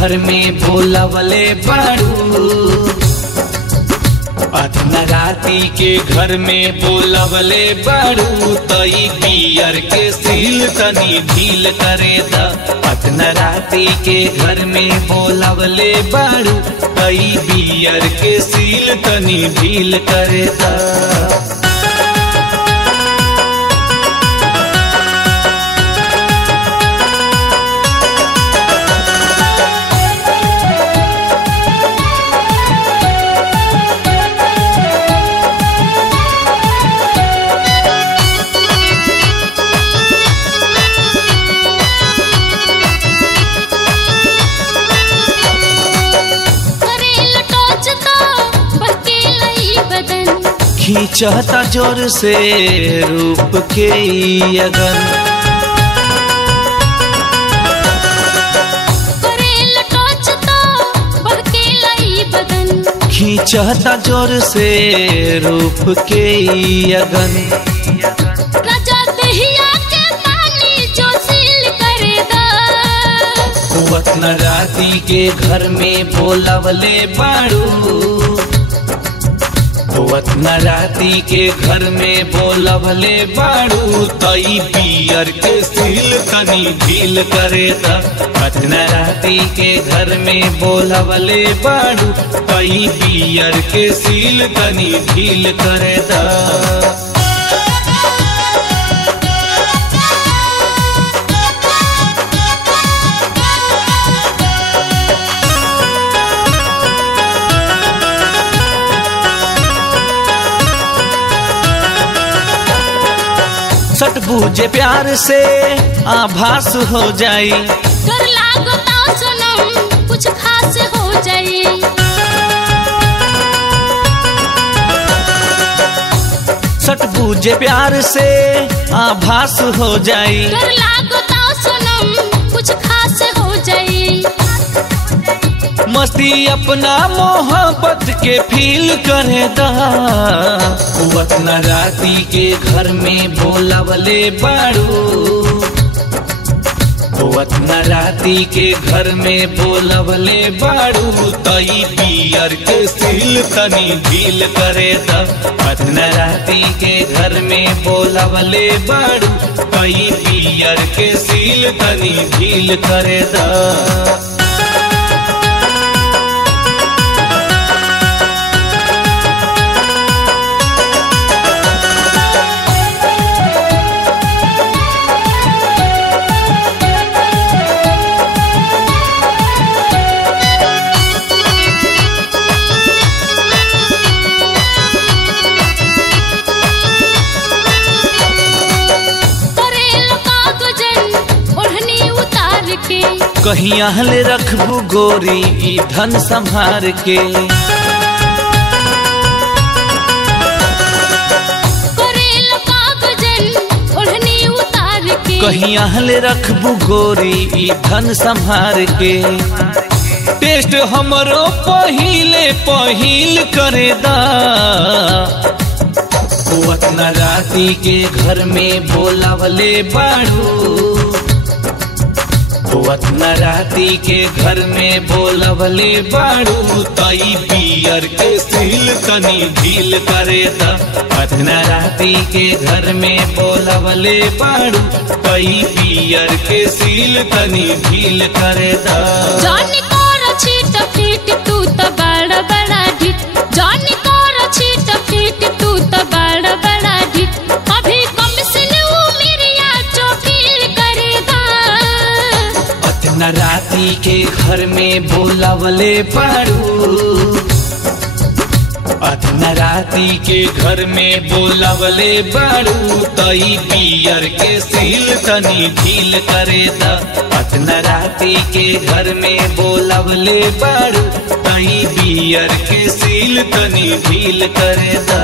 घर में बोलावले बाड़ू, अतना राती के घर में बोलावले बाड़ू, तई बियर के सील तनी ढील करे दा। अतना राती के घर में बोलावले बाड़ू, तई बियर के सील तनी ढील करे दा। खींचता जोर से रूप के अगन, खींचता जोर से रूप के अगन। राजा दहिया के पानी जो सील करे दा, अतना राती के घर में बोलावले बाड़ू, अतना राती के घर में बोलावले बाड़ू, तई बियर के सील तनी ढील करे दा। अतना राती के घर में बोलावले बाड़ू, तई बियर के सील तनी ढील करे दा। सट बूझे प्यार से आभास हो जाई, डर लागता सनम कुछ खास हो जाई। सट बूझे प्यार से आभास हो जाई, डर लागता सनम कुछ खास हो जाई। मस्ती अपना मोहब्बत के फील करे दा। अतना राती के घर में बोलावले बाड़ू, अतना राती के घर में बोलावले बाड़ू, तई बियर के सील तनी ढील करे दा। अतना राती के घर में बोलावले बाड़ू, तई बियर के सील तनी ढील करे दा। कहीं आहले रखबू गोरी ई धन संभार के, कहीं आहले रखबू गोरी ई धन संभार के। टेस्ट हमरो पहिले पहिल करे दा। अतना राती के घर में बोलावले बाड़ू, अतना राती के घर में बोलावले बाड़ू, तई बियर के सील तनी ढील करे दा। अतना राती के घर में बोलावले बाड़ू, तई बियर के सील तनी ढील करे दा। जानी कर छीट फीट तू तो बड़ा बड़ा ढिट, जानी कर छीट फीट तू तो बड़ा बड़ा ढिट। अभी कम से मेरिया जो फील करे दा। अतना राती के घर में बोलावले बाड़ू, अतना राती के घर में बोलावले बाड़ू, तई बियर के सील तनी ढील करे दा। अतना राती के घर में बोलावले बाड़ू, तई बियर के सील तनी ढील करे दा।